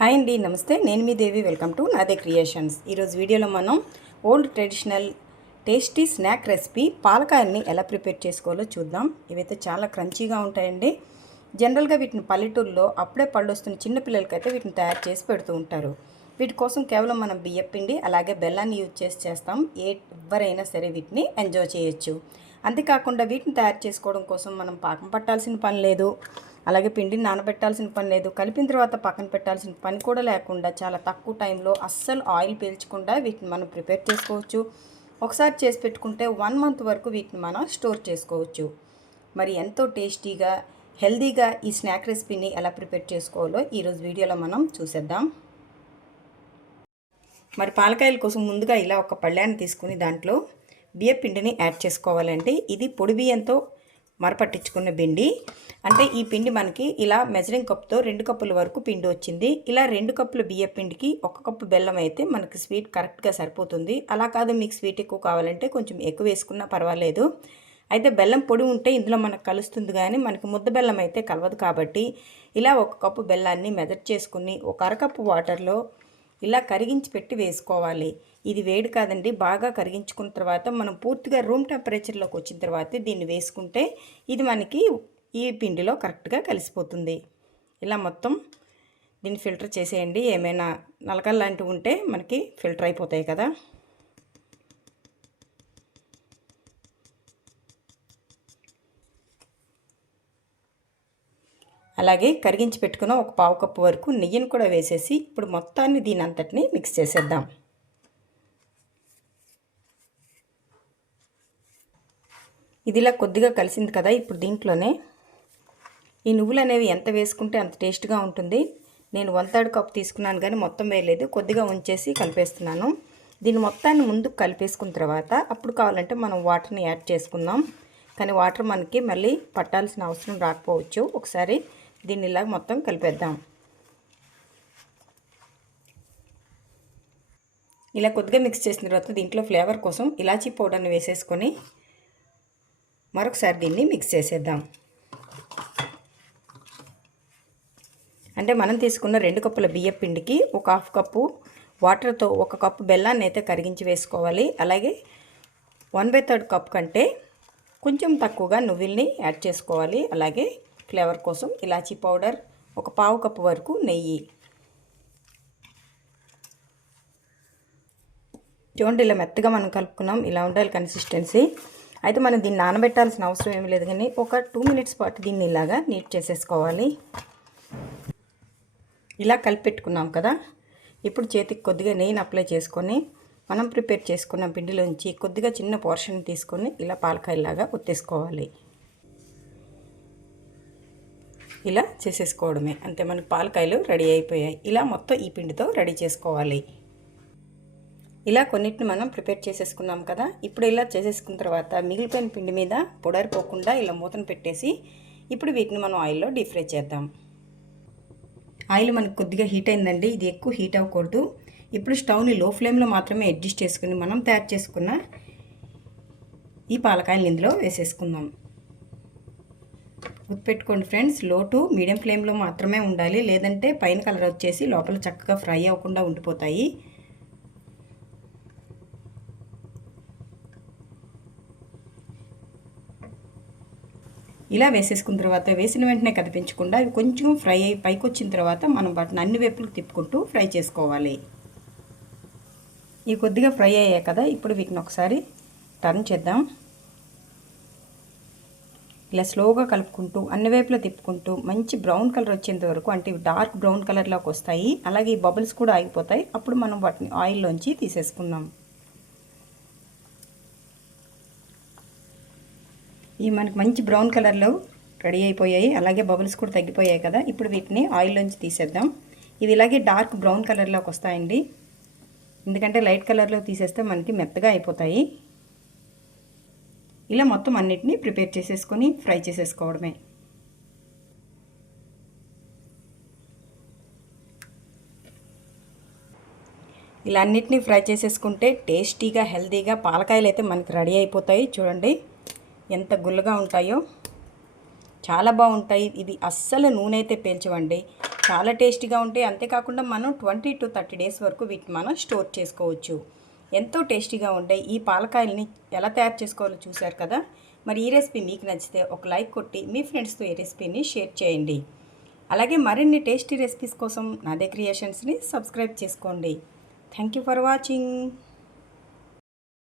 Hi అండి, నమస్తే. నేను మీ దేవి. Welcome to Nade creations. ఈరోజు వీడియోలో మనం old traditional tasty snack recipe పాలకాయల్ని ఎలా ప్రిపేర్ చేసుకోవాలో చూద్దాం. ఇవైతే చాలా క్రంచీగా ఉంటాయండి. జనరల్గా వీటిని పల్లెటూరులో అప్పుడే పళ్ళు వస్తున్న చిన్నపిల్లలకైతే వీటిని తయారు చేసి పెడుతూ ఉంటారు. వీటి కోసం కేవలం మనం బియ్యపిండి అలాగే బెల్లాన్ని యూజ్ చేస్తాం. ఎవరైనా సరే వీటిని ఎంజాయ్ చేయొచ్చు. అంతేకాకుండా వీటిని తయారు చేసుకోవడం కోసం మనం పాకం పట్టాల్సిన పని లేదు, అలాగే పిండిని నానబెట్టాల్సిన పని లేదు, కలిపిన తర్వాత పక్కన పెట్టాల్సిన పని కూడా లేకుండా చాలా తక్కువ టైంలో అస్సలు ఆయిల్ పీల్చకుండా వీటిని మనం ప్రిపేర్ చేసుకోవచ్చు. ఒకసారి చేసి పెట్టుకుంటే 1 మంత్ వరకు వీటిని మనం స్టోర్ చేసుకోవచ్చు. మరి ఎంతో టేస్టీగా హెల్తీగా ఈ స్నాక్ రెసిపీని ఎలా ప్రిపేర్ చేసుకోవాలో ఈరోజు వీడియోలో మనం చూసేద్దాం. మరి పాలకాయల కోసం ముందుగా ఇలా ఒక పళ్ళాన్ని తీసుకుని దాంట్లో బియ్య పిండిని యాడ్ చేసుకోవాలండి. ఇది పొడి బియ్యంతో మరపట్టించుకున్న పిండి. అంటే ఈ పిండి మనకి ఇలా మెజరింగ్ కప్తో 2 కప్పుల వరకు పిండి వచ్చింది. ఇలా 2 కప్పుల బియ్య పిండికి 1 కప్పు బెల్లం అయితే మనకి స్వీట్ కరెక్ట్గా సరిపోతుంది. అలా కాదు, మీకు స్వీట్ ఎక్కువ కావాలంటే కొంచెం ఎక్కువ వేసుకున్నా పర్వాలేదు. అయితే బెల్లం పొడి ఉంటే ఇందులో మనకు కలుస్తుంది, కానీ మనకి ముద్ద బెల్లం అయితే కలవదు. కాబట్టి ఇలా 1 కప్పు బెల్లాన్ని మెజర్ చేసుకుని 1 అరకప్పు వాటర్లో ఇలా కరిగించి పెట్టి వేసుకోవాలి. ఇది వేడి కాదండి, బాగా కరిగించుకున్న తర్వాత మనం పూర్తిగా రూమ్ టెంపరేచర్లోకి వచ్చిన తర్వాత దీన్ని వేసుకుంటే ఇది మనకి ఈ పిండిలో కరెక్ట్గా కలిసిపోతుంది. ఇలా మొత్తం దీన్ని ఫిల్టర్ చేసేయండి. ఏమైనా నలకలు లాంటివి ఉంటే మనకి ఫిల్టర్ అయిపోతాయి కదా. అలాగే కరిగించి పెట్టుకున్న 1/4 కప్పు వరకు నెయ్యిని కూడా వేసేసి ఇప్పుడు మొత్తాన్ని దీని అంతటిని మిక్స్ చేసేద్దాం. ఇది ఇలా కొద్దిగా కలిసింది కదా. ఇప్పుడు దీంట్లోనే ఈ నువ్వులు అనేవి ఎంత వేసుకుంటే అంత టేస్ట్గా ఉంటుంది. నేను 1/3 కప్ తీసుకున్నాను, కానీ మొత్తం వేయలేదు, కొద్దిగా ఉంచేసి కలిపేస్తున్నాను. దీన్ని మొత్తాన్ని ముందు కలిపేసుకున్న తర్వాత అప్పుడు కావాలంటే మనం వాటర్ని యాడ్ చేసుకుందాం. కానీ వాటర్ మనకి మళ్ళీ పట్టాల్సిన అవసరం రాకపోవచ్చు. ఒకసారి దీన్ని ఇలా మొత్తం కలిపేద్దాం. ఇలా కొద్దిగా మిక్స్ చేసిన తర్వాత దీంట్లో ఫ్లేవర్ కోసం ఇలాచీ పౌడర్ని వేసేసుకొని మరొకసారి దీన్ని మిక్స్ చేసేద్దాం. అంటే మనం తీసుకున్న 2 కప్పుల బియ్య పిండికి 1/2 కప్పు వాటర్తో 1 కప్పు బెల్లాన్ని అయితే కరిగించి వేసుకోవాలి. అలాగే 1/3 కప్ కంటే కొంచెం తక్కువగా నువ్వుల్ని యాడ్ చేసుకోవాలి. అలాగే ఫ్లేవర్ కోసం ఇలాచీ పౌడర్, 1/4 కప్పు వరకు నెయ్యి. చూడండి, ఇలా మెత్తగా మనం కలుపుకున్నాం. ఇలా ఉండాలి కన్సిస్టెన్సీ. అయితే మనం దీన్ని నానబెట్టాల్సిన అవసరం ఏమీ లేదు, కానీ ఒక 2 మినిట్స్ పాటు దీన్ని ఇలాగా నీట్ చేసేసుకోవాలి. ఇలా కలిపెట్టుకున్నాం కదా. ఇప్పుడు చేతికి కొద్దిగా నెయ్యిని అప్లై చేసుకొని మనం ప్రిపేర్ చేసుకున్న పిండిలోంచి కొద్దిగా చిన్న పోర్షన్ తీసుకొని ఇలా పాలకాయలాగా ఒత్తేసుకోవాలి. ఇలా చేసేసుకోవడమే, అంతే. మనకి పాలకాయలు రెడీ అయిపోయాయి. ఇలా మొత్తం ఈ పిండితో రెడీ చేసుకోవాలి. ఇలా కొన్నిటిని మనం ప్రిపేర్ చేసేసుకున్నాం కదా. ఇప్పుడు ఇలా చేసేసుకున్న తర్వాత మిగిలిపోయిన పిండి మీద పొడరిపోకుండా ఇలా మూతను పెట్టేసి ఇప్పుడు వీటిని మనం ఆయిల్లో డీప్ ఫ్రై చేద్దాం. ఆయిల్ మనకు కొద్దిగా హీట్ అయిందండి, ఇది ఎక్కువ హీట్ అవ్వకూడదు. ఇప్పుడు స్టవ్ని లో ఫ్లేమ్లో మాత్రమే అడ్జస్ట్ చేసుకుని మనం తయారు చేసుకున్న ఈ పాలకాయలు ఇందులో వేసేసుకుందాం. గుర్తుపెట్టుకోండి ఫ్రెండ్స్, లో టు మీడియం ఫ్లేమ్లో మాత్రమే ఉండాలి, లేదంటే పైన కలర్ వచ్చేసి లోపల చక్కగా ఫ్రై అవ్వకుండా ఉండిపోతాయి. ఇలా వేసేసుకున్న తర్వాత వేసిన వెంటనే కదిపించకుండా అవి కొంచెం ఫ్రై అయ్యి పైకి వచ్చిన తర్వాత మనం వాటిని అన్ని వైపులకు తిప్పుకుంటూ ఫ్రై చేసుకోవాలి. ఇవి కొద్దిగా ఫ్రై అయ్యాయి కదా. ఇప్పుడు వీటిని ఒకసారి టర్న్ చేద్దాం. ఇలా స్లోగా కలుపుకుంటూ అన్ని వైపులా తిప్పుకుంటూ మంచి బ్రౌన్ కలర్ వచ్చేంత వరకు, అంటే డార్క్ బ్రౌన్ కలర్లోకి వస్తాయి. అలాగే ఈ బబుల్స్ కూడా ఆగిపోతాయి. అప్పుడు మనం వాటిని ఆయిల్లోంచి తీసేసుకుందాం. ఇవి మనకి మంచి బ్రౌన్ కలర్లో రెడీ అయిపోయాయి. అలాగే బబుల్స్ కూడా తగ్గిపోయాయి కదా. ఇప్పుడు వీటిని ఆయిల్లోంచి తీసేద్దాం. ఇవి ఇలాగే డార్క్ బ్రౌన్ కలర్లోకి వస్తాయండి, ఎందుకంటే లైట్ కలర్లో తీసేస్తే మనకి మెత్తగా అయిపోతాయి. ఇలా మొత్తం అన్నిటినీ ప్రిపేర్ చేసేసుకొని ఫ్రై చేసేసుకోవడమే. ఇలా అన్నిటినీ ఫ్రై చేసేసుకుంటే టేస్టీగా హెల్తీగా పాలకాయలు అయితే మనకి రెడీ అయిపోతాయి. చూడండి ఎంత గుల్లగా ఉంటాయో, చాలా బాగుంటాయి. ఇవి అస్సలు నూనె అయితే పీల్చవండి. చాలా టేస్టీగా ఉంటాయి. అంతేకాకుండా మనం 20 to 30 డేస్ వరకు వీటిని మనం స్టోర్ చేసుకోవచ్చు. ఎంతో టేస్టీగా ఉంటాయి. ఈ పాలకాయలని ఎలా తయారు చేసుకోవాలో చూశారు కదా. మరి ఈ రెసిపీ మీకు నచ్చితే ఒక లైక్ కొట్టి మీ ఫ్రెండ్స్తో ఈ రెసిపీని షేర్ చేయండి. అలాగే మరిన్ని టేస్టీ రెసిపీస్ కోసం నాదే క్రియేషన్స్ని సబ్స్క్రైబ్ చేసుకోండి. Thank you for watching.